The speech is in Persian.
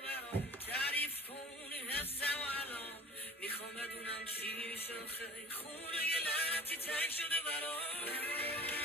برام تعریف کن این حسم الان میخوام بدونم چی میشه خیلی خونه یه لحظی تنگ شده برام